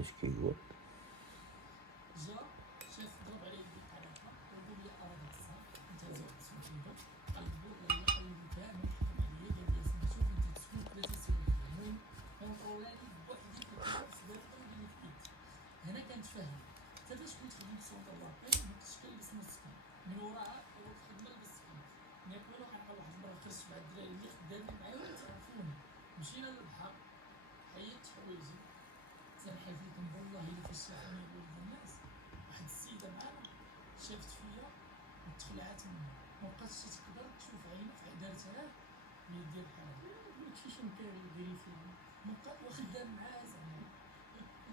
اش كيقول جا شاف ضرب عليه بالقلعه وقال لي اراك الصح انت زوج سويتو قلبو كامل حكم عليا قال لي اسمع شوف انت تسكن 3 سنين المهم كونطرولاني بوحدي في الكلاس ديالك اللي في ايدي هنا كنتفاهم حتى فاش كنت خدمت سونتر لابيل ما كنتش كنلبس مسكين من وراها اول خدمه لبست كين ناكلو كنلقى واحد المره خرجت مع الدراري اللي خدامين معايا وتعرفوني مشينا للبحر حيدت حوايجي سنحي فيكم والله الا فاش شافني ولد الناس واحد السيده معانا شافت فيا وتخلعات مني مابقاتش تقدر تشوف عيني في دارتها اللي دير بحال هادشي شنو كان ديري فيه مابقى وخدام معاها زعما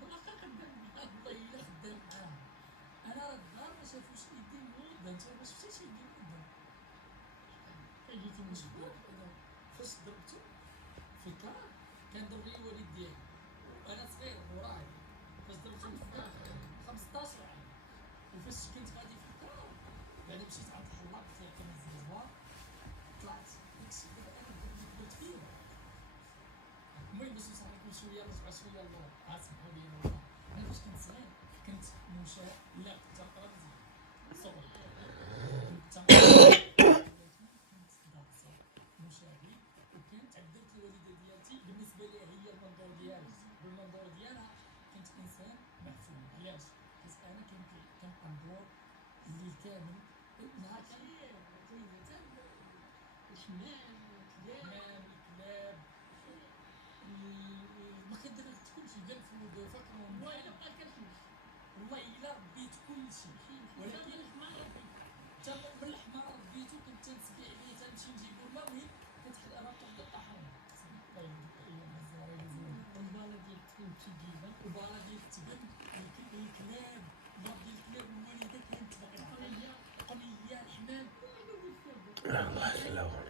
باقا خدام معاها والله الا خدام معاها انا راه الدار ما شافوش يدي موده انت ما شفتيش يدي موده جيتي مشغول فاش ضربتو في الكار كان ضرب لي الوالد ديالي وانا صغير وراي فاش ضربتو في الكار 15 عام وفاش كنت غادي في الكار بعدا مشيت عند الحلاق تاع كان الزوار طلعت داكشي دابا انا كبرت فيه المهم باش نشرح لكم شويه رجع شويه للور سمحوا لي والله انا فاش كنت صغير كنت مشاة لا كنت نقرا مزيان صور كنت دارسة مشاهد وكنت عذبت الوالده ديالتي بالنسبه ليها هي المنظور ديالها بالمنظور ديالها كنت انسان معفون علاش حيت انا كنبقى ندور الليل كامل نهار كامل الحمام الكلاب ما كنديرش كلشي كاع الفود فاكرهم والله الا بقى كنحوس والله الا ربيت كلشي ولكن الحمار حتى من الحمار ربيتو كنت تنسقي عليه تنمشي نجيبو الماء المهم كنت انا طفل الطحون الله يهديك الايام الزهراء زوينه والباله ديال التبن تيجيبها وباله ديال التبن الكلاب باب ديال الكلاب الوالده كانت باقي القنيه الحمام الله يسلمك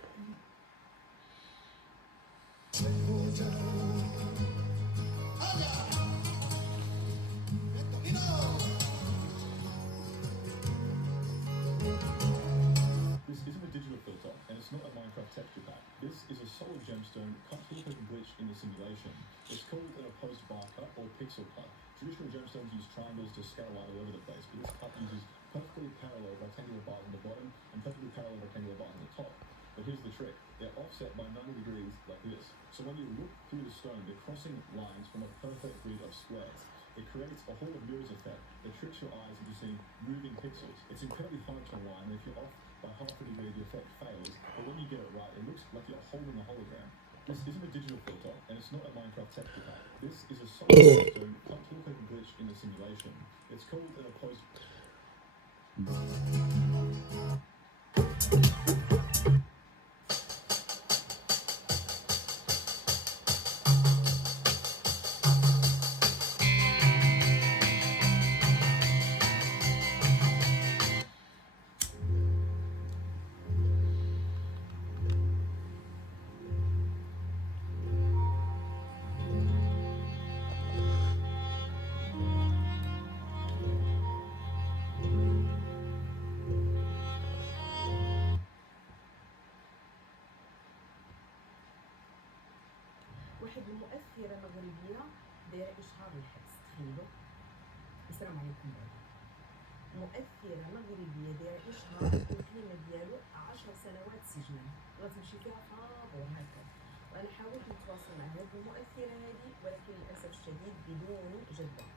This isn't a digital filter, and it's not a Minecraft texture pack. This is a solid gemstone cut to look like a glitch in the simulation. It's called an opposed bar cut or pixel cut. Traditional gemstones use triangles to scatter light all over the place, but this cut uses perfectly parallel rectangular bars on the bottom and perfectly parallel rectangular bars on the top. But here's the trick. They're offset by 90 degrees like this. So when you look through the stone, they're crossing lines from a perfect grid of squares. It creates a Hall of Mirrors effect that tricks your eyes into seeing moving pixels. It's incredibly hard to align, and if you're off by half a degree, the effect fails. But when you get it right, it looks like you're holding a hologram. This isn't a digital filter, and it's not a Minecraft texture pack. This is a solid gemstone cut to look like a glitch in the simulation. It's called an opposed... واحد المؤثرة مغربية دايرة إشهار للحبس تخيلوا. السلام عليكم. مؤثرة مغربية دايرة إشهار والكلمة ديالو 10 سنوات سجنا غتمشي فيها فابور هكا. وأنا حاولت نتواصل مع هاد المؤثرة هادي ولكن للأسف الشديد بدون جدوى.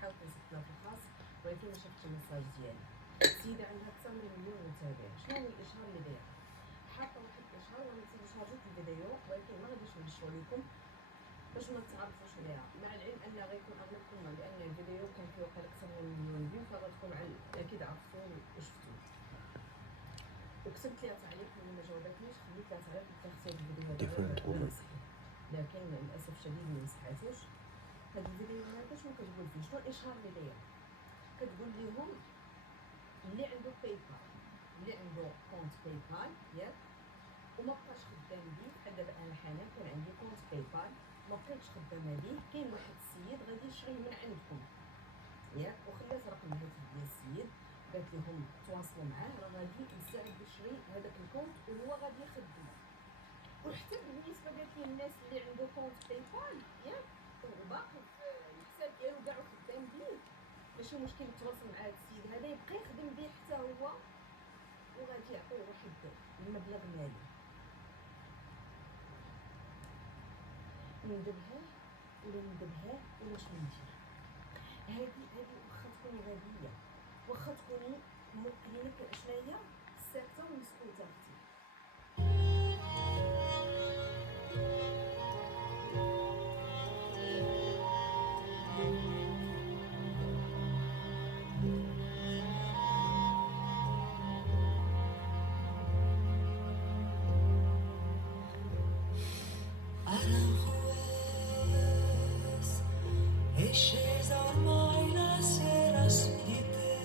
حاولت نسجلها في الخاص ولكن ما شفتش الميساج ديالي. السيدة عندها أكثر من 1 مليون متابع. شنو هو الإشهار اللي دايرة؟ حاطة واحد الإشهار وأنا تيليشارجيت الفيديو ولكن ما غاديش نشرو لكم باش ما تعرفوش عليها، مع العلم ان غيكون اغلبكم لان الفيديو كان فيه واقع اكثر من 1 مليون فيو فغتكون اكيد عرفتوه وشفتوه. وكتبت لها تعليق ملي ما جاوبتنيش خليت لها تعليق قلت لها اختي هاد الفيديو هذا صحيح لكن للاسف الشديد ما مسحاتوش. هاد الفيديو هذا شنو كتقول فيه؟ شنو الاشهار اللي داير؟ كتقول لهم اللي عنده باي بال اللي عنده كونت باي بال ياك وما بقاش خدام بيه بحال دابا انا حنان كان عندي كونت باي بال ما بقيتش خدامه بيه كاين واحد السيد غادي يشري من عندكم ياك وخلات رقم الهاتف ديال السيد قالت لهم تواصلوا معاه راه غادي يساعد يشري هذاك الكونت وهو غادي يخدمه. وحتى بالنسبه قالت لي الناس اللي عنده كونت باي بال ياك وباقي في الحساب ديالو كاع خدام بيه، ماشي مشكل يتواصل مع هاد السيد هذا يبقى يخدم به حتى هو، وغادي يعطيو واحد المبلغ مالي. ندبها ولا ندبها ولا شنو ندير؟ هادي واخا تكوني غبية، واخا تكوني قايلك شناهي ساكتة ومسكوتة اختي. Aranjuez è scesa ormai la sera su di te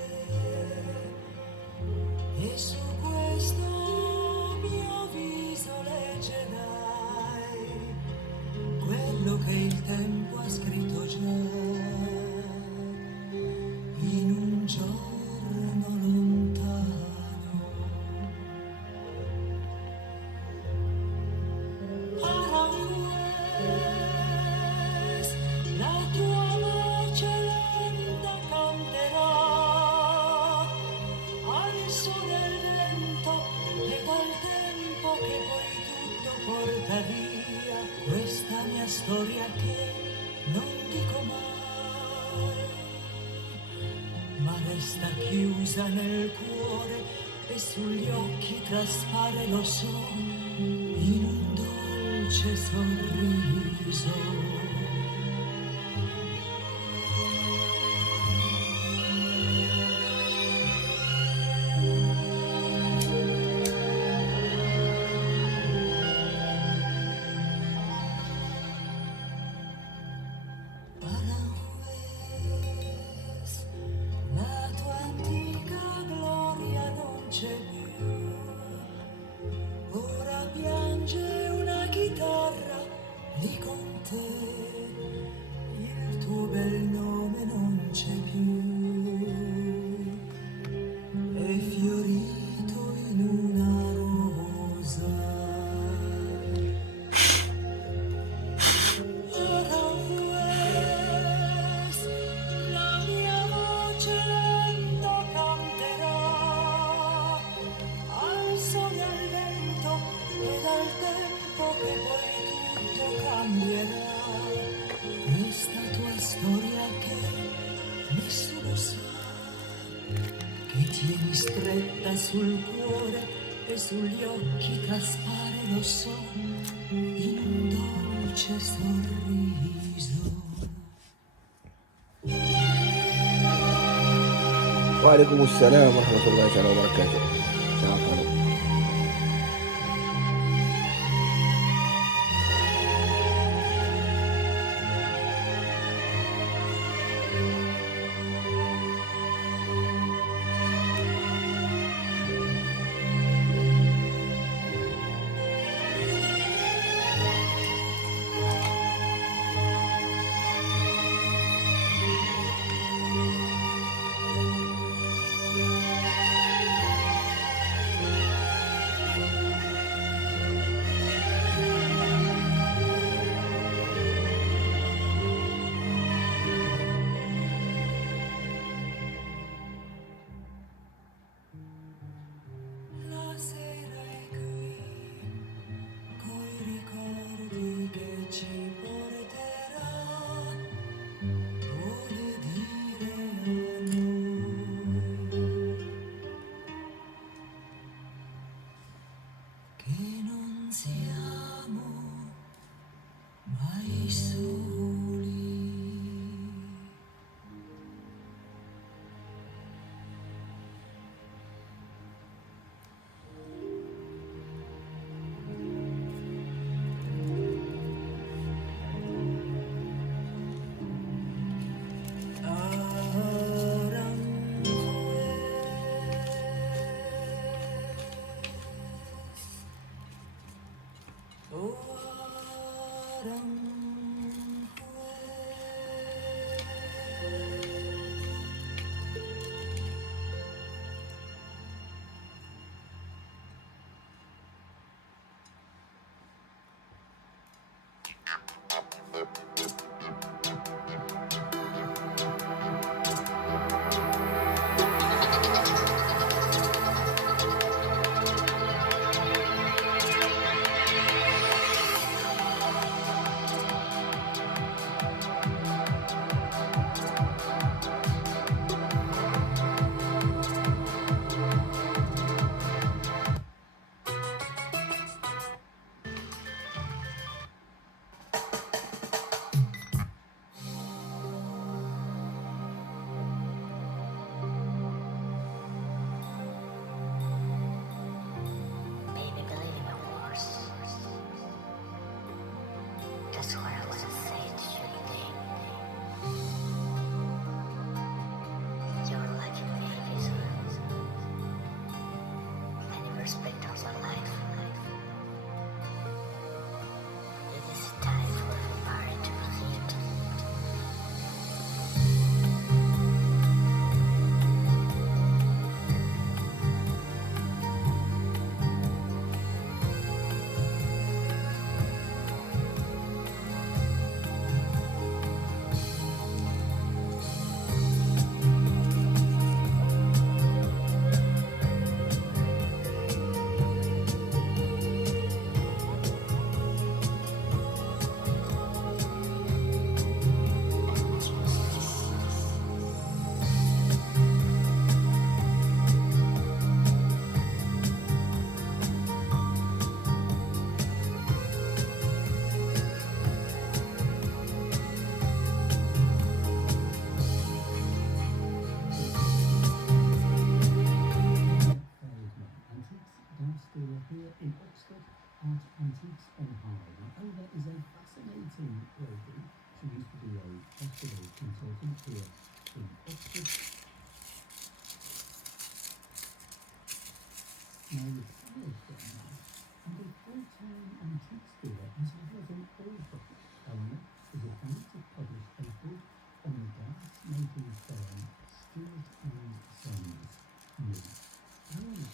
e su questo mio viso leggerai quello che il tempo ha scritto già in un giorno lontano. Aranjuez, la tua voce lenta canterà al suono del vento e dal tempo che poi tutto porta via questa mia storia che non dico mai, ma resta chiusa nel cuore e sugli occhi traspare, lo so, in un dolce sorriso. Aranjuez, la tua antica gloria non c'è più, ora piange una chitarra lì con te, il tuo bel nome non c'è più, è fiorito in una rosa. Aranjuez, la mia voce lenta canterà al suono del vento e dal tempo che poi tutto cambierà. Questa tua storia che nessuno sa, che tieni stretta sul cuore e sugli occhi traspare, lo so, in un dolce sorriso. وعليكم السلام ورحمة الله تعالى وبركاته. السلام عليكم. La sera è qui, coi ricordi che ci porterà, vuole dire a noi che non siamo mai soli. Aranjuez, oh Aranjuez. Now the style format and a full-time antique store as well as an oil shop owner is about to publish a book on the glass-making firm Stewart and Sons. New.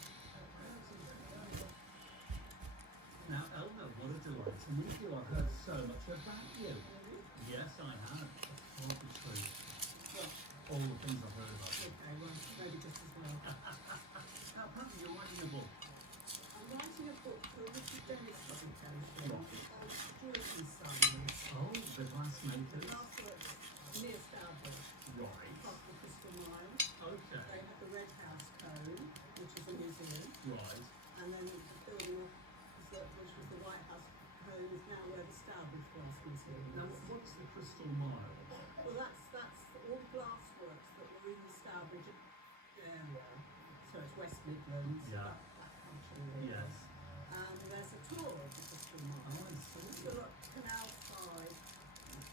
Now, Elmer, what a delight to meet you. I've heard so much about you. Yes, I have. That's horribly true. Well, all the things I've heard about you. Okay, well, maybe just as well. Now, apparently you're writing a book. I'm writing a book for a Richard Dennis publication Right. called Stewart and Sons. Oh, the glassmakers. Last work's near Stourbridge, Right. past the Crystal Mile. Okay. They have the Red House Cone, which is a museum, Right. and then the building which was the White House Cone is now where the Stourbridge Glass Museum Now, is. what's the Crystal Mile? Well, that's all the glassworks that were in the Stourbridge area. So it's West Midlands, Yeah. that country really. Yes. And there's a tour of the Crystal Oh, Mile. I see. So look, Canal Side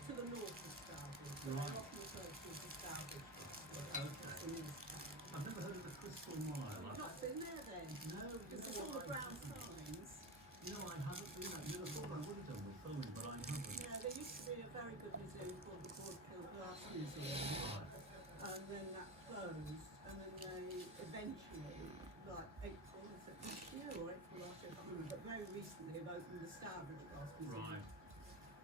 to the north of Stourbridge. Right. They're often referred to as the Stourbridge Glassworks. Okay. It's the nearest town. I've never heard of the Crystal Mile. You've not been there then? No, Because you it's know all what, the I brown haven't. signs. No, I haven't been there. You'd have thought I would have done with filming, but I haven't. Yeah, there used to be a very good museum called the Broadkill Glass Museum. Right. And then that closed, and then they eventually, like April, is it this year or April last year, I can't remember, but very recently have opened the Stourbridge Glass Museum. Right.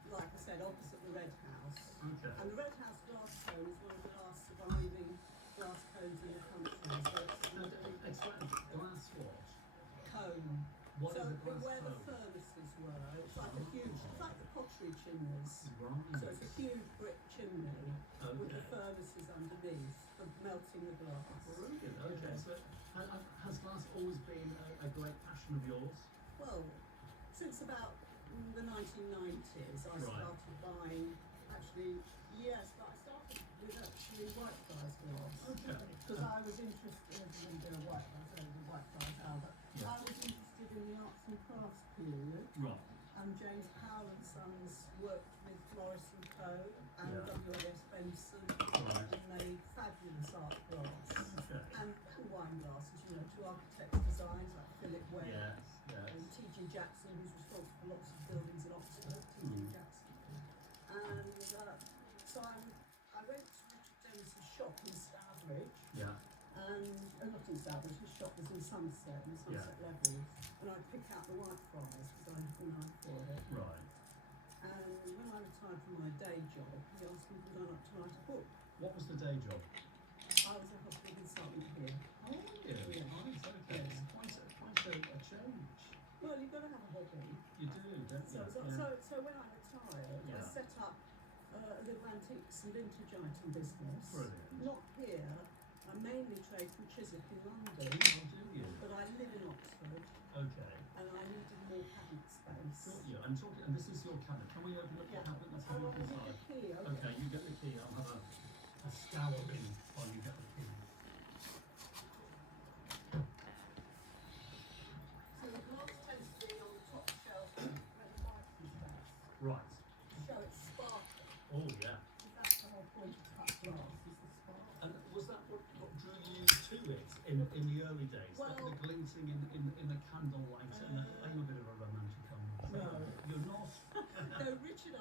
Like I said, opposite the Red House. Okay. And the Red House glass cone is one of the last surviving glass cones in the country. So Now, it's explain glass what? cone. What So is a glass where the cone? furnaces were, it's like a huge, it's like the pottery chimneys. Right. So it's a huge brick chimney with the Okay. furnaces underneath for melting the glass. Brilliant. Okay. So, has glass always been a great passion of yours? Well, since about the 1990s, I Right. started buying, actually, yes, but I started with actually white glass glass. Okay. Because I was interested in the white glass, the white glass album. Yeah. I was interested in the arts and crafts period. Right. And James Powell and Sons worked with Morris and Co. and Yeah. W.A.S. Benson Right. and made fabulous art glass. Okay. And wine glasses, you know, to architects' designs like Philip Webb. Yes. And Yes. T.G. Jackson, who's responsible for lots of buildings in Oxford, T.G. Mm. Jackson. And so I went to Richard Dennis's shop in Stourbridge, Yeah. and not in Stourbridge, his shop was in Somerset, in Somerset Levels, and I'd pick out the white fries because I had an eye for it. Right. And when I retired from my day job, he asked me would I like to write a book. What was the day job? I was a hospital consultant here. Oh, yeah. Yeah. Right. Okay. Yes. Quite a change. Well, you've got to have a hobby. You do, don't So, you? so, Yeah. so when I retired, I Yeah. set up a little antiques and vintage item business. Brilliant. Not here. I mainly trade from Chiswick in London, Oh, do you? but I live in Oxford Okay. and I needed more cabinet space. Got you. I'm talking, and this is your cabinet. Can we open up the Yeah. cabinet? Let's Oh, have a well, look we need inside. the key. Okay, you get the key. I'll have a scouring while you get the key. So the glass tends to be on the top shelf where the lights and stuff. Right. To show it's sparkling. Oh, yeah. Because that's the whole point of cut glass, is the spark. And was that what drew you to it in the early days? Well- the glinting in the candlelight. And I'm a bit of a romantic, No. You're not? No, Richard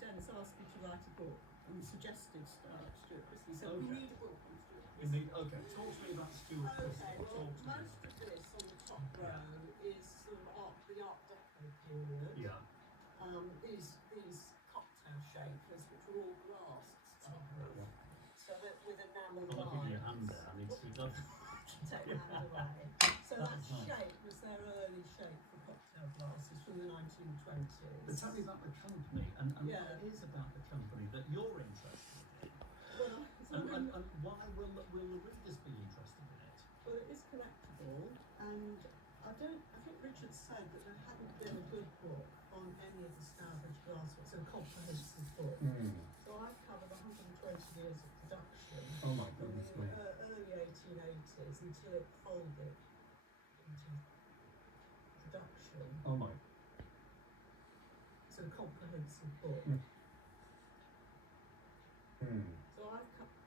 Dennis asked me to write a book and suggested Stuart Christie. He said, Okay. read a book on Stuart Christie. Okay, talk to me about Stuart Christie. Okay, well, Talk to me. most of this on the top row is sort of the Art Deco period. Yeah. These cocktail shakers, which are all glass to start with. So that with enamel I'll give you your lines. hand there. I need to do that. Take the hand away. So that shape was their early shape for cocktail glasses from the 1920s. But tell me about the company and Yeah. what it is about the company that you're interested in. Well, And why will the readers be interested in it? well, it is collectible, and I think Richard said that there hadn't been a good book on any of the Stourbridge glassworks, a comprehensive book. So I've covered 120 years of production Oh my from goodness the me. early 1880s until it folded into production. Oh my. It's a comprehensive book. So I've covered.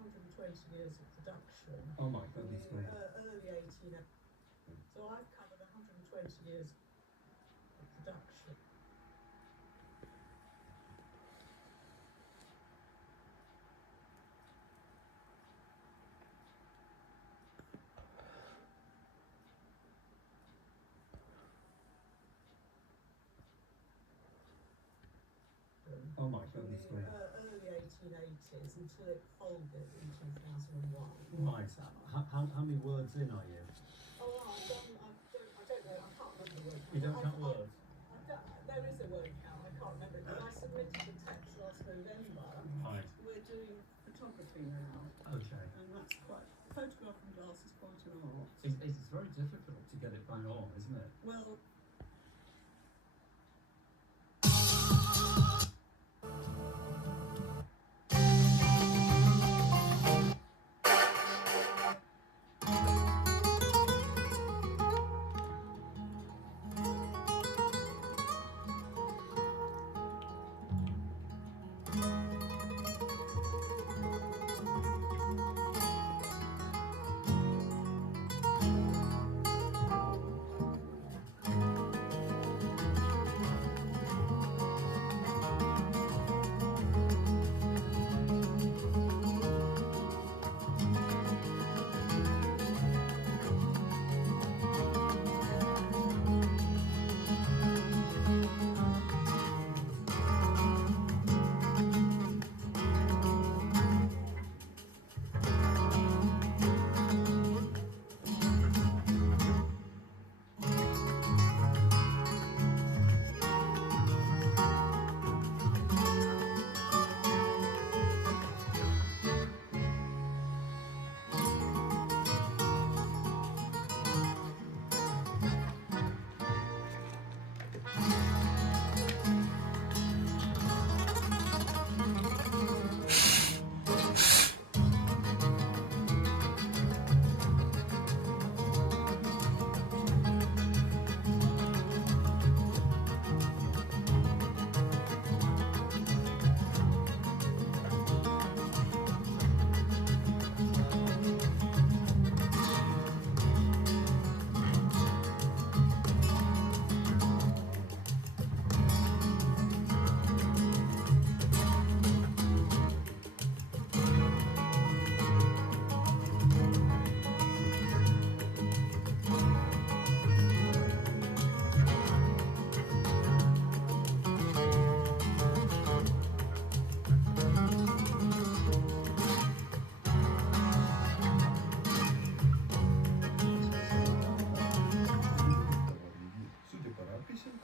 120 years of production. Oh my goodness me. Early 18. So I've covered 120 years of production. Oh my goodness me. Early 1880s until it folded in 2001. Right. How many words in are you? Oh, I don't know, I can't remember the word count. You don't count words? There is a word count, I can't remember it, but I submitted the text last November. Right. We're doing photography now, Okay. and that's quite, photographing glass is quite an art. It's very difficult to get it bang on, isn't it? Well,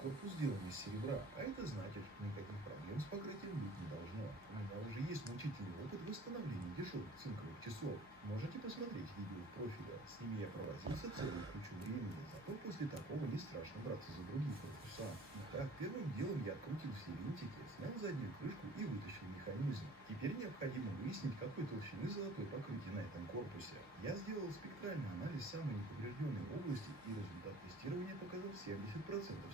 корпус сделан из серебра, а это значит, что никаких проблем с покрытием быть не должно. У меня уже есть мучительный опыт восстановления дешевых цинковых часов. Можете посмотреть видео в профиле. С ними я провозился целую кучу времени, зато после такого не страшно браться за другие корпуса. Итак, первым делом я открутил все винтики, снял заднюю крышку и вытащил механизм. Теперь необходимо выяснить, какой толщины золотое покрытие на этом корпусе. Я сделал спектральный анализ самой неповрежденной области, и результат тестирования показал 70%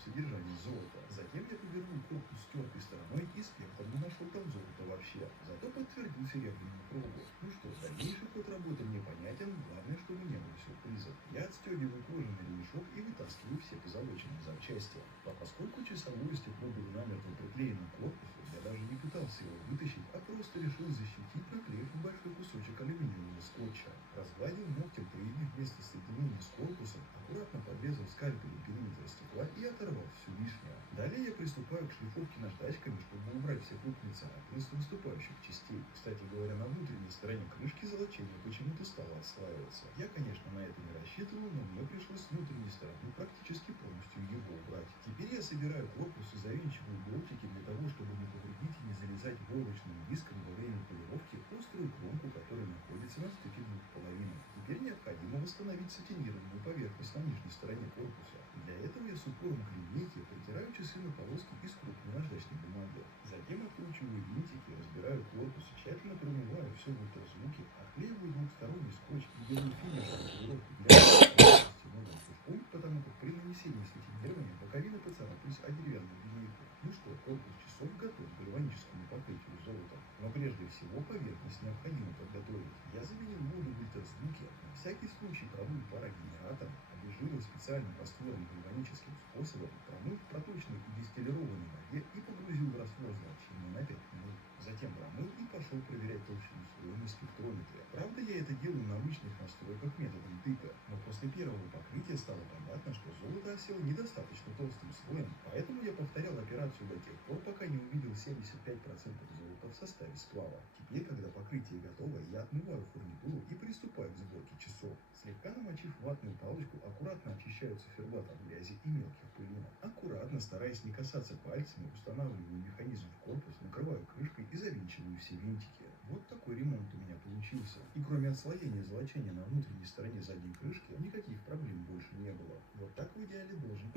содержания золота. Затем я повернул корпус стертой стороной, и спектр не нашел там золота вообще. Зато подтвердил серебряную пробу. Ну что, дальнейший ход работы мне понятен, главное, чтобы не было сюрпризов. Я отстегиваю кожаный ремешок и вытаскиваю все позолоченные запчасти. А поскольку часовое стекло было намертво приклеено к корпусу, я даже не пытался его вытащить, а просто решил защитить, наклеив небольшой кусочек алюминиевого скотча. Разгладил ногтем передних место соединения с корпусом, аккуратно подрезал скальпелем периметр стекла и оторвал всю лишнее. Далее я приступаю к шлифовке наждачками, чтобы убрать все крупные царапины с выступающих частей. Кстати говоря, на внутренней стороне крышки золочение почему-то стало отслаиваться. Я, конечно, на это не рассчитывал, но мне пришлось с внутренней стороны практически полностью его убрать. Теперь я собираю корпус и завинчиваю болтики для того, чтобы не повредить и не залезать войлочным диском во время полировки острую кромку, которая находится на стыке двух половинок. Теперь необходимо восстановить сатинированную поверхность на нижней стороне корпуса. Для этого я с упором к линейке протираю часы на полоски из крупной наждачной бумаги. Затем откручиваю винтики, разбираю корпус и тщательно промываю все в ультразвуке, отклеиваю двухсторонний скотч и делаю финиш полировки новым сушком, потому как при нанесении сатинирования боковины поцарапались о деревянную линейку. Ну что, корпус часов готов к гальваническому покрытию золотом. Но прежде всего поверхность поверхность необходимо подготовить. Я заменил воду в ультразвуке, на всякий случай промыл парогенератором, обезжирил специальным раствором гальваническим способом, промыл в проточной и дистиллированной воде и погрузил в раствор злочина на 5 минут. Затем промыл и пошел проверять толщину слоя на спектрометре. Правда, я это делаю на обычных настройках методом тыка, но после первого покрытия стало понятно, что золото осело недостаточно толстым слоем, поэтому я повторял операцию до тех пор, пока не увидел 75% золота в составе сплава. Теперь, когда покрытие готово, я отмываю фурнитуру и приступаю к сборке часов. Слегка намочив ватную палочку, аккуратно очищаю циферблат от грязи и мелких пылинок. Аккуратно, стараясь не касаться пальцами, устанавливаю механизм в корпус, накрываю крышкой и завинчиваю все винтики. Вот такой ремонт у меня получился. И кроме отслоения золочения на внутренней стороне задней крышки, никаких проблем больше не было. Вот так в идеале должен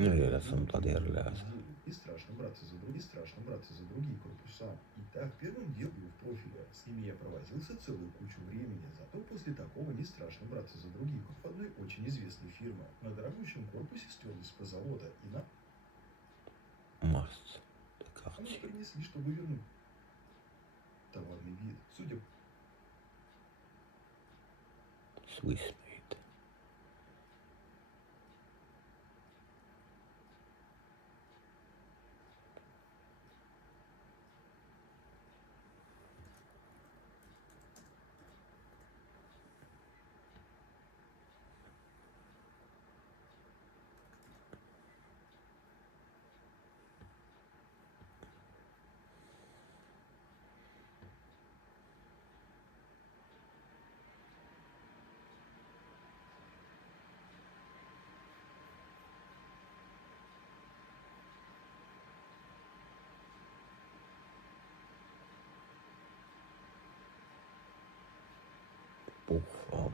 и страшно браться за другие корпуса. Итак, первым делом в профиле. С ними я провозился целую кучу времени, зато после такого не страшно браться за других. В одной очень известной фирмы. На дорогущем корпусе стерлась из позолота и на... Мы принесли, чтобы вернуть товарный вид. Судя Swiss made. Buchform.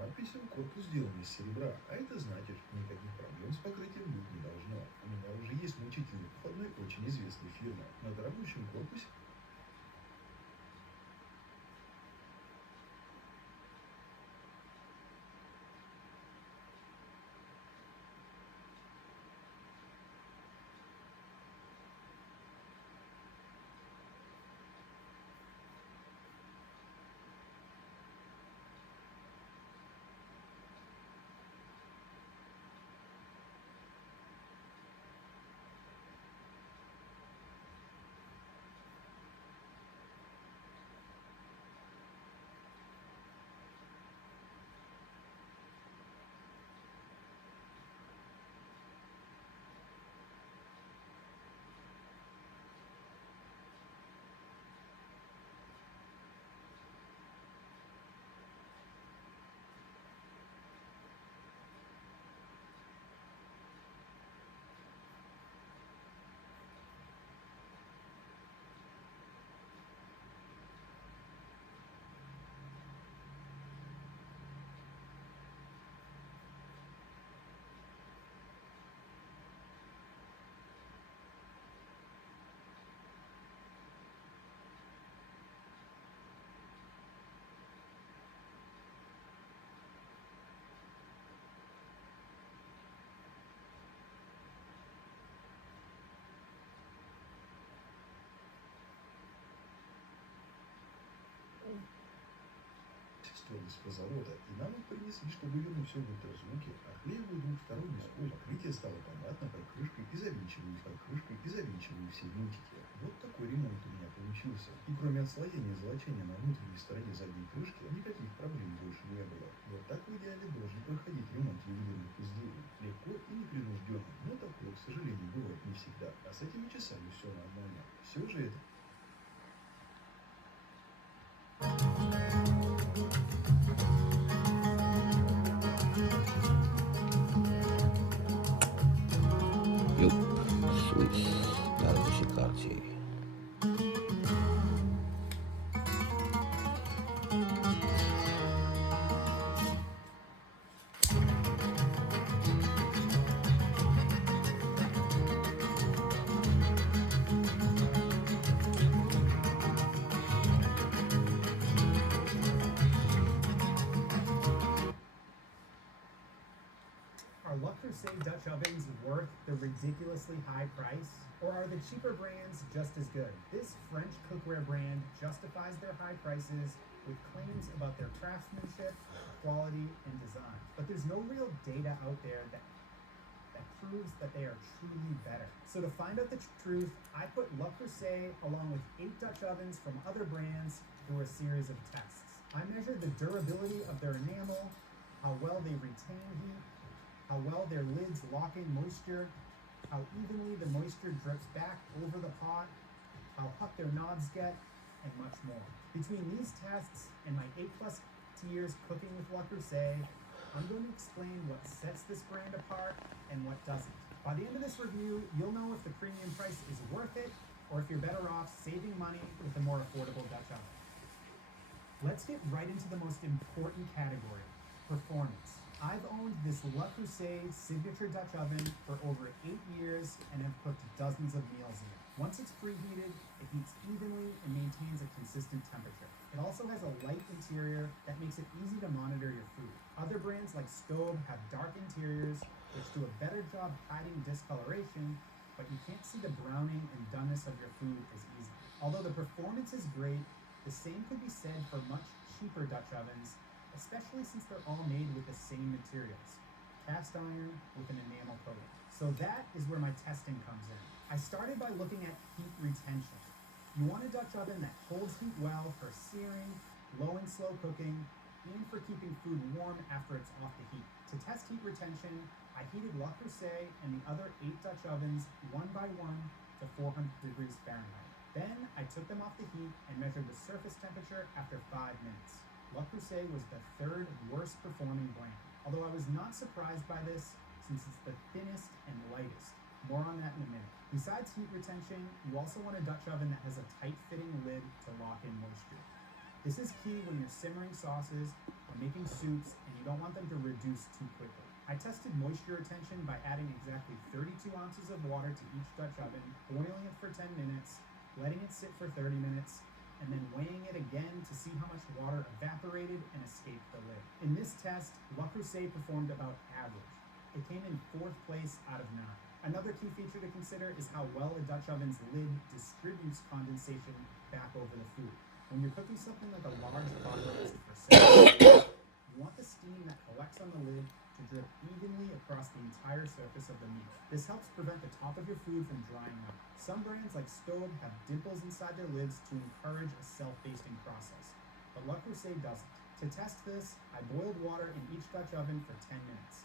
Надписью корпус сделан из серебра, а это значит, что никаких проблем с покрытием быть не должно. У меня уже есть мучительный в одной очень известной фирме. На дорогущем корпусе из позолота, и нам их принесли, чтобы вернуть все в ультразвуке, отклеиваю двухсторонний скотч. Покрытие стало понятно под крышкой и завинчиваю все винтики. Вот такой ремонт у меня получился. И кроме отслоения золочения на внутренней стороне задней крышки, никаких проблем больше не было. Вот так в идеале должен проходить ремонт ювелирных изделий. Легко и непринужденно, но такое, к сожалению, бывает не всегда. А с этими часами все нормально. Все же это... Swiss dall'edici calci. ridiculously high price? Or are the cheaper brands just as good? This French cookware brand justifies their high prices with claims about their craftsmanship, quality, and design. But there's no real data out there that proves that they are truly better. So to find out the truth, I put Le Creuset along with 8 Dutch ovens from other brands through a series of tests. I measured the durability of their enamel, how well they retain heat, how well their lids lock in moisture, how evenly the moisture drips back over the pot, how hot their knobs get, and much more. Between these tests and my 8+ years cooking with Le Creuset, I'm going to explain what sets this brand apart and what doesn't. By the end of this review, you'll know if the premium price is worth it or if you're better off saving money with a more affordable Dutch oven. Let's get right into the most important category, performance. I've owned this Le Creuset signature Dutch oven for over 8 years and have cooked dozens of meals in it. Once it's preheated, it heats evenly and maintains a consistent temperature. It also has a light interior that makes it easy to monitor your food. Other brands like Stobe have dark interiors which do a better job hiding discoloration, but you can't see the browning and doneness of your food as easily. Although the performance is great, the same could be said for much cheaper Dutch ovens, especially since they're all made with the same materials, cast iron with an enamel coating. So that is where my testing comes in. I started by looking at heat retention. You want a Dutch oven that holds heat well for searing, low and slow cooking, and for keeping food warm after it's off the heat. To test heat retention, I heated Le Creuset and the other 8 Dutch ovens one by one to 400 degrees Fahrenheit. Then I took them off the heat and measured the surface temperature after 5 minutes. Le Creuset was the 3rd worst performing brand, although I was not surprised by this since it's the thinnest and lightest. More on that in a minute. Besides heat retention, you also want a Dutch oven that has a tight-fitting lid to lock in moisture. This is key when you're simmering sauces or making soups and you don't want them to reduce too quickly. I tested moisture retention by adding exactly 32 ounces of water to each Dutch oven, boiling it for 10 minutes, letting it sit for 30 minutes, and then weighing it again to see how much water evaporated and escaped the lid. In this test, Le Creuset performed about average. It came in 4th place out of 9. Another key feature to consider is how well a Dutch oven's lid distributes condensation back over the food. When you're cooking something like a large pot roast for several, you want the steam that collects on the lid to drip evenly across the entire surface of the meat. This helps prevent the top of your food from drying out. Some brands like Stobe have dimples inside their lids to encourage a self-basting process, but Le Creuset doesn't. To test this, I boiled water in each Dutch oven for 10 minutes,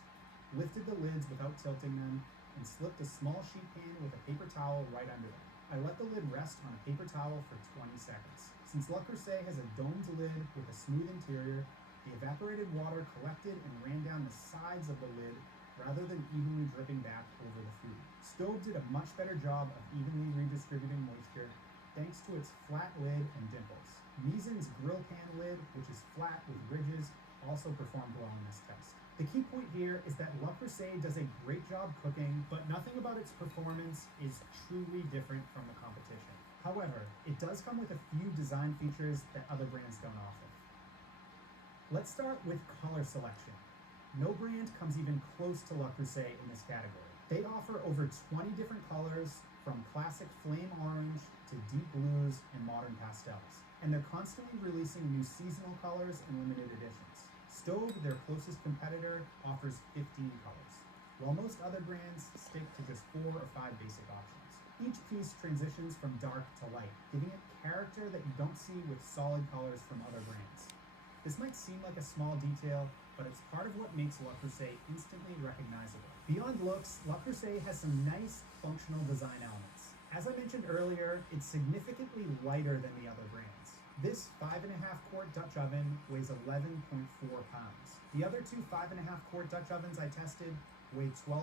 lifted the lids without tilting them, and slipped a small sheet pan with a paper towel right under them. I let the lid rest on a paper towel for 20 seconds. Since Le Creuset has a domed lid with a smooth interior, the evaporated water collected and ran down the sides of the lid rather than evenly dripping back over the food. Stobe did a much better job of evenly redistributing moisture thanks to its flat lid and dimples. Meisen's grill pan lid, which is flat with ridges, also performed well in this test. The key point here is that Le Creuset does a great job cooking, but nothing about its performance is truly different from the competition. However, it does come with a few design features that other brands don't offer. Let's start with color selection. No brand comes even close to Le Creuset in this category. They offer over 20 different colors, from classic flame orange to deep blues and modern pastels. And they're constantly releasing new seasonal colors and limited editions. Stobe, their closest competitor, offers 15 colors, while most other brands stick to just 4 or 5 basic options. Each piece transitions from dark to light, giving it character that you don't see with solid colors from other brands. This might seem like a small detail, but it's part of what makes Le Creuset instantly recognizable. Beyond looks, Le Creuset has some nice functional design elements. As I mentioned earlier, it's significantly lighter than the other brands. This 5.5-quart Dutch oven weighs 11.4 pounds. The other 2 5.5-quart Dutch ovens I tested weigh 12.6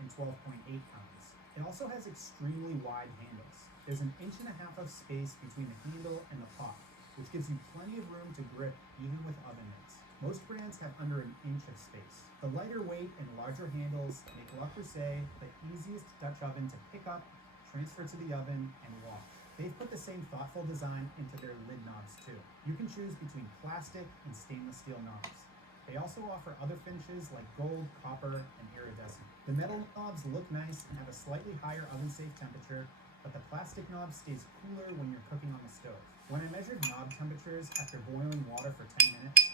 and 12.8 pounds. It also has extremely wide handles. There's 1.5 inches of space between the handle and the pot, which gives you plenty of room to grip even with oven mitts. Most brands have under 1 inch of space. The lighter weight and larger handles make Le Creuset the easiest Dutch oven to pick up, transfer to the oven, and wash. They've put the same thoughtful design into their lid knobs too. You can choose between plastic and stainless steel knobs. They also offer other finishes like gold, copper, and iridescent. The metal knobs look nice and have a slightly higher oven-safe temperature, but the plastic knob stays cooler when you're cooking on the stove. When I measured knob temperatures after boiling water for 10 minutes,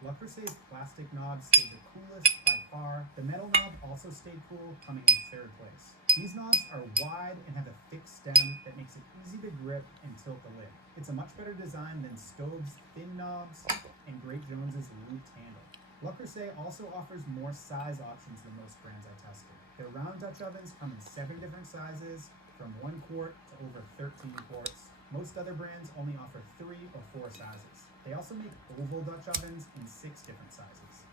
Le Creuset's plastic knob stayed the coolest by far. The metal knob also stayed cool, coming in third place. These knobs are wide and have a thick stem that makes it easy to grip and tilt the lid. It's a much better design than Stove's thin knobs and Great Jones's looped handle. Le Creuset also offers more size options than most brands I tested. Their round Dutch ovens come in 7 different sizes, from 1 quart to over 13 quarts. Most other brands only offer 3 or 4 sizes. They also make oval Dutch ovens in 6 different sizes.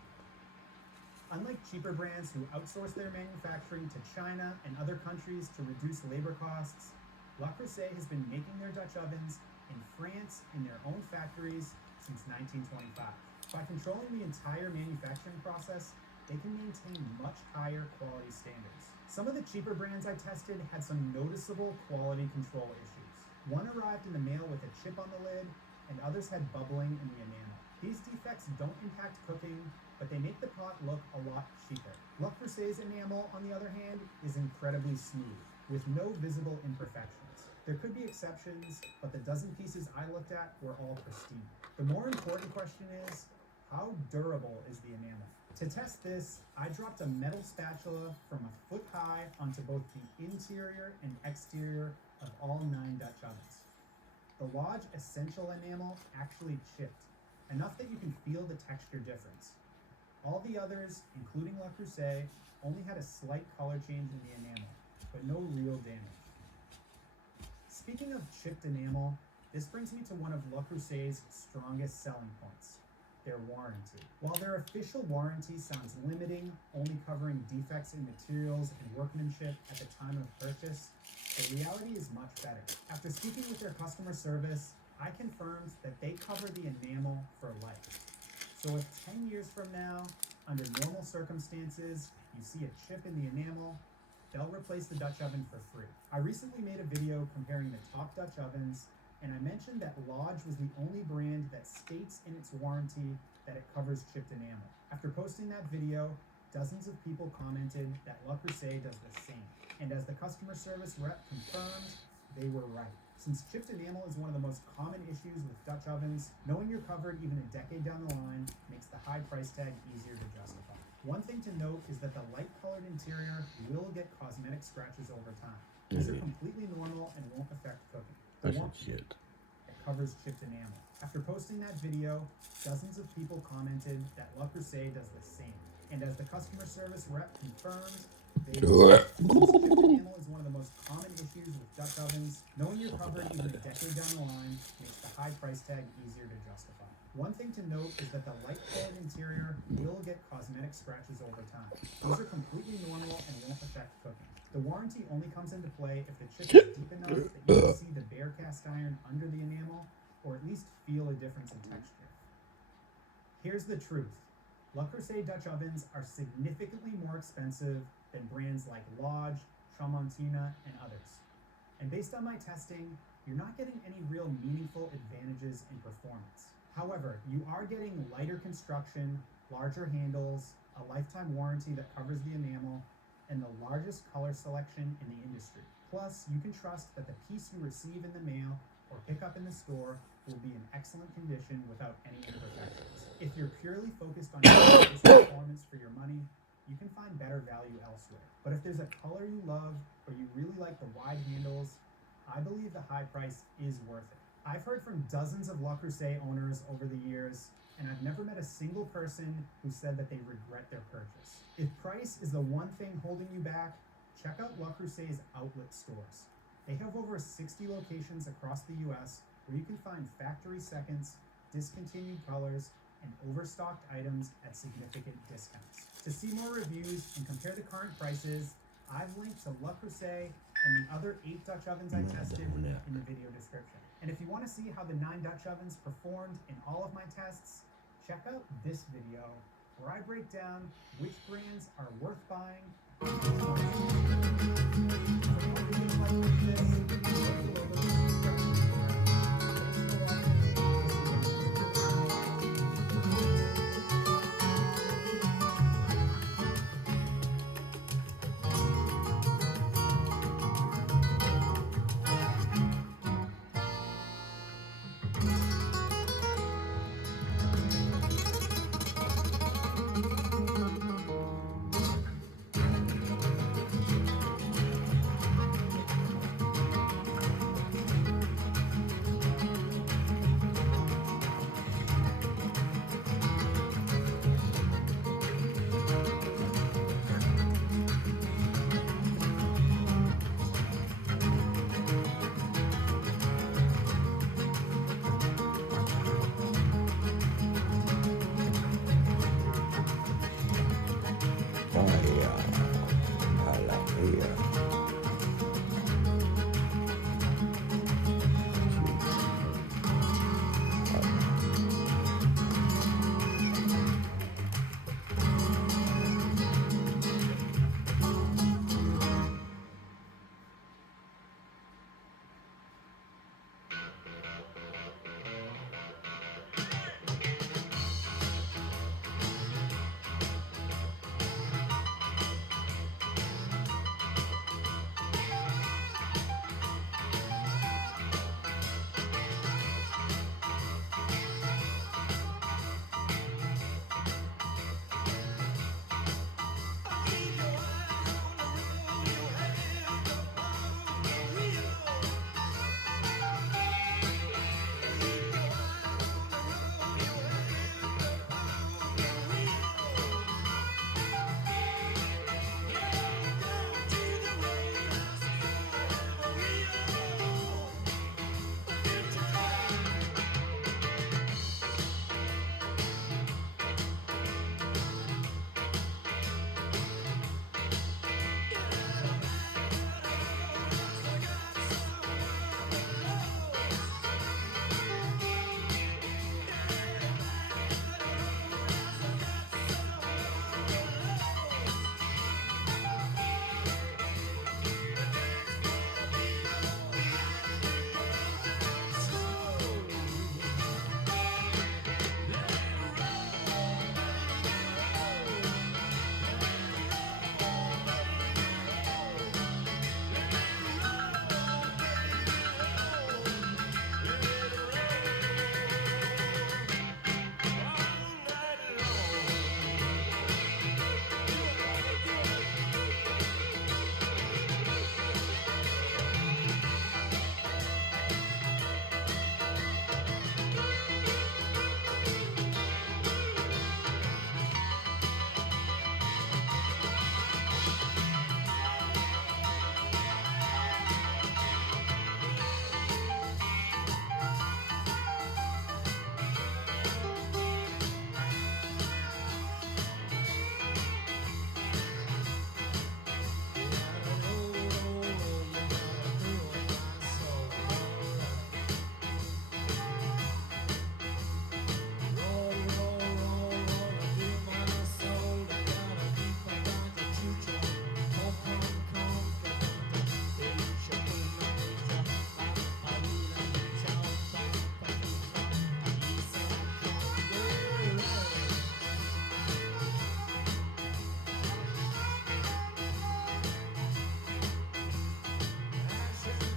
Unlike cheaper brands who outsource their manufacturing to China and other countries to reduce labor costs, Le Creuset has been making their Dutch ovens in France in their own factories since 1925. By controlling the entire manufacturing process, they can maintain much higher quality standards. Some of the cheaper brands I tested had some noticeable quality control issues. One arrived in the mail with a chip on the lid, and others had bubbling in the enamel. These defects don't impact cooking, but they make the pot look a lot cheaper. Le Creuset's enamel, on the other hand, is incredibly smooth, with no visible imperfections. There could be exceptions, but the dozen pieces I looked at were all pristine. The more important question is, how durable is the enamel? To test this, I dropped a metal spatula from a foot high onto both the interior and exterior of all 9 Dutch ovens. The Lodge Essential enamel actually chipped, enough that you can feel the texture difference. All the others, including Le Creuset, only had a slight color change in the enamel, but no real damage. Speaking of chipped enamel, this brings me to one of Le Creuset's strongest selling points: their warranty. While their official warranty sounds limiting, only covering defects in materials and workmanship at the time of purchase, the reality is much better. After speaking with their customer service, I confirmed that they cover the enamel for life. So if 10 years from now, under normal circumstances, you see a chip in the enamel, they'll replace the Dutch oven for free. I recently made a video comparing the top Dutch ovens, and I mentioned that Lodge was the only brand that states in its warranty that it covers chipped enamel. After posting that video, dozens of people commented that Le Creuset does the same. And as the customer service rep confirmed, they were right. Since chipped enamel is one of the most common issues with Dutch ovens, knowing you're covered even a decade down the line makes the high price tag easier to justify. One thing to note is that the light-colored interior will get cosmetic scratches over time. These are completely normal and won't affect cooking. The warranty covers chipped enamel. After posting that video, dozens of people commented that Le Creuset does the same. And as the customer service rep confirmed, chipped enamel is one of the most common issues with Dutch ovens. Knowing you're covered even a decade down the line makes the high price tag easier to justify. One thing to note is that the light-colored interior will get cosmetic scratches over time. These are completely normal and won't affect cooking. The warranty only comes into play if the chip is deep enough that you can see the bare cast iron under the enamel, or at least feel a difference in texture. Here's the truth. Le Creuset Dutch ovens are significantly more expensive than brands like Lodge, Tramontina, and others. And based on my testing, you're not getting any real meaningful advantages in performance. However, you are getting lighter construction, larger handles, a lifetime warranty that covers the enamel, and the largest color selection in the industry. Plus, you can trust that the piece you receive in the mail or pick up in the store will be in excellent condition without any imperfections. If you're purely focused on getting performance for your money, you can find better value elsewhere. But if there's a color you love or you really like the wide handles, I believe the high price is worth it. I've heard from dozens of Le Creuset owners over the years, and I've never met a single person who said that they regret their purchase. If price is the one thing holding you back, check out Le Creuset's outlet stores. They have over 60 locations across the US where you can find factory seconds, discontinued colors, and overstocked items at significant discounts. To see more reviews and compare the current prices, I've linked to Le Creuset and the other 8 Dutch ovens I tested in the video description. And if you want to see how the 9 Dutch ovens performed in all of my tests, check out this video where I break down which brands are worth buying.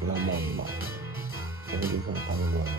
la mamma. Come dicono allora.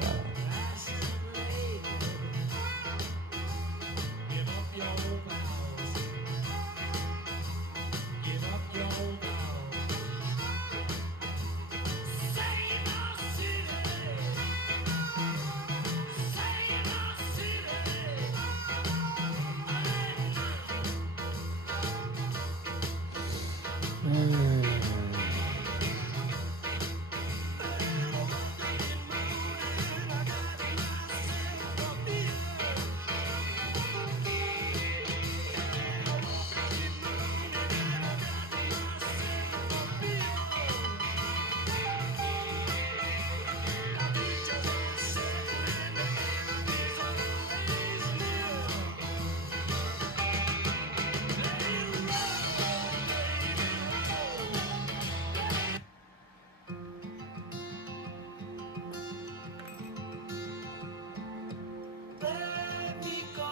Let me go.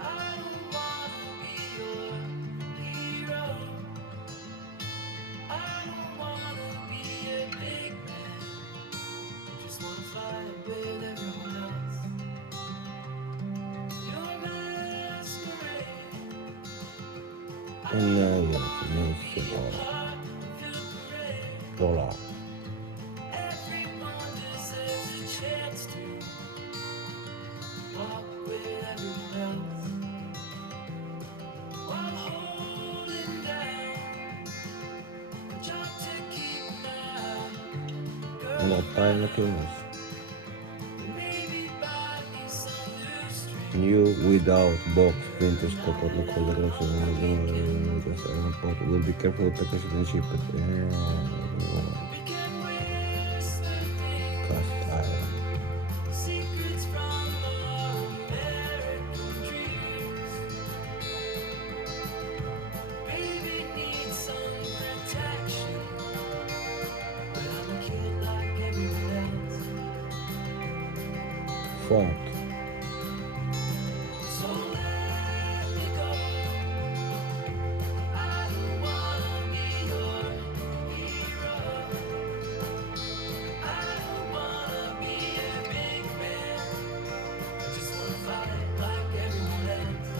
I don't wanna be your hero. I don't wanna be a big man. Just wanna fight with everyone else. Your masquerade. Part of your parade. $1. Everyone deserves a chance to walk with everyone else while holding down a job to keep now. Una Girl, paella che uso. maybe buy me some new string. New without box vintage copper the color will be careful with the president chip. We can whisper things, Cast iron. secrets from our American dreams. Baby needs some protection, but I'm a kid like everyone else. Font. So let me go. I don't wanna be your hero. I don't wanna be a big man. I just wanna fight like everyone else.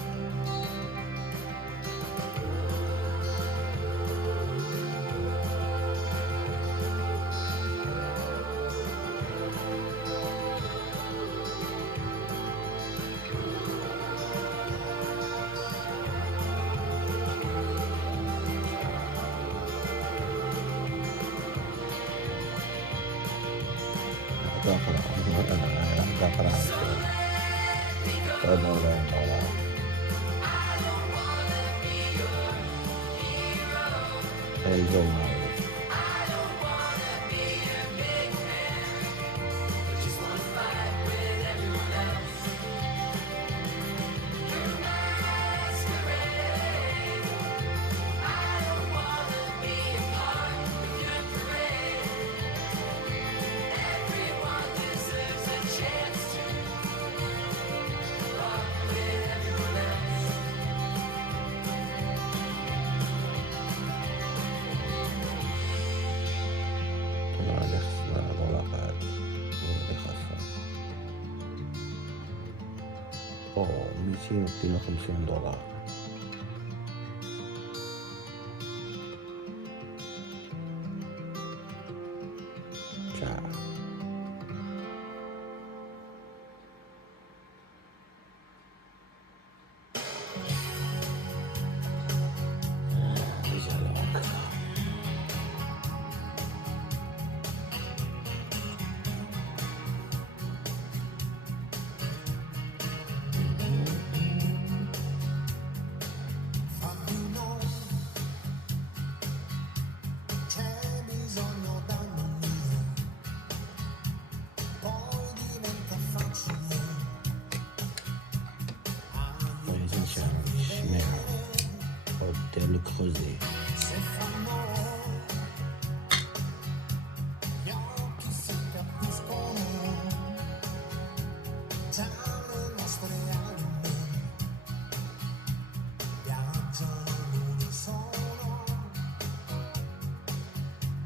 Just wanna fight with everyone else. Your masquerade. I don't wanna be a part of your parade. Everyone deserves a chance to walk with everyone else. $252. Ciao. Hôtel Creuset.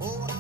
Ora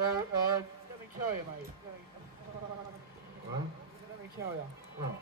Let me tell you, mate. Huh? Let me tell you. Oh.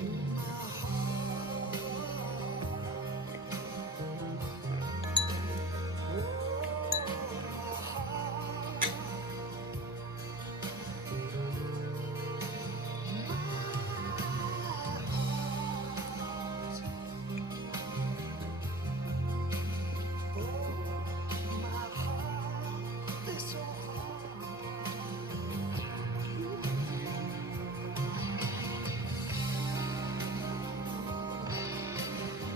to my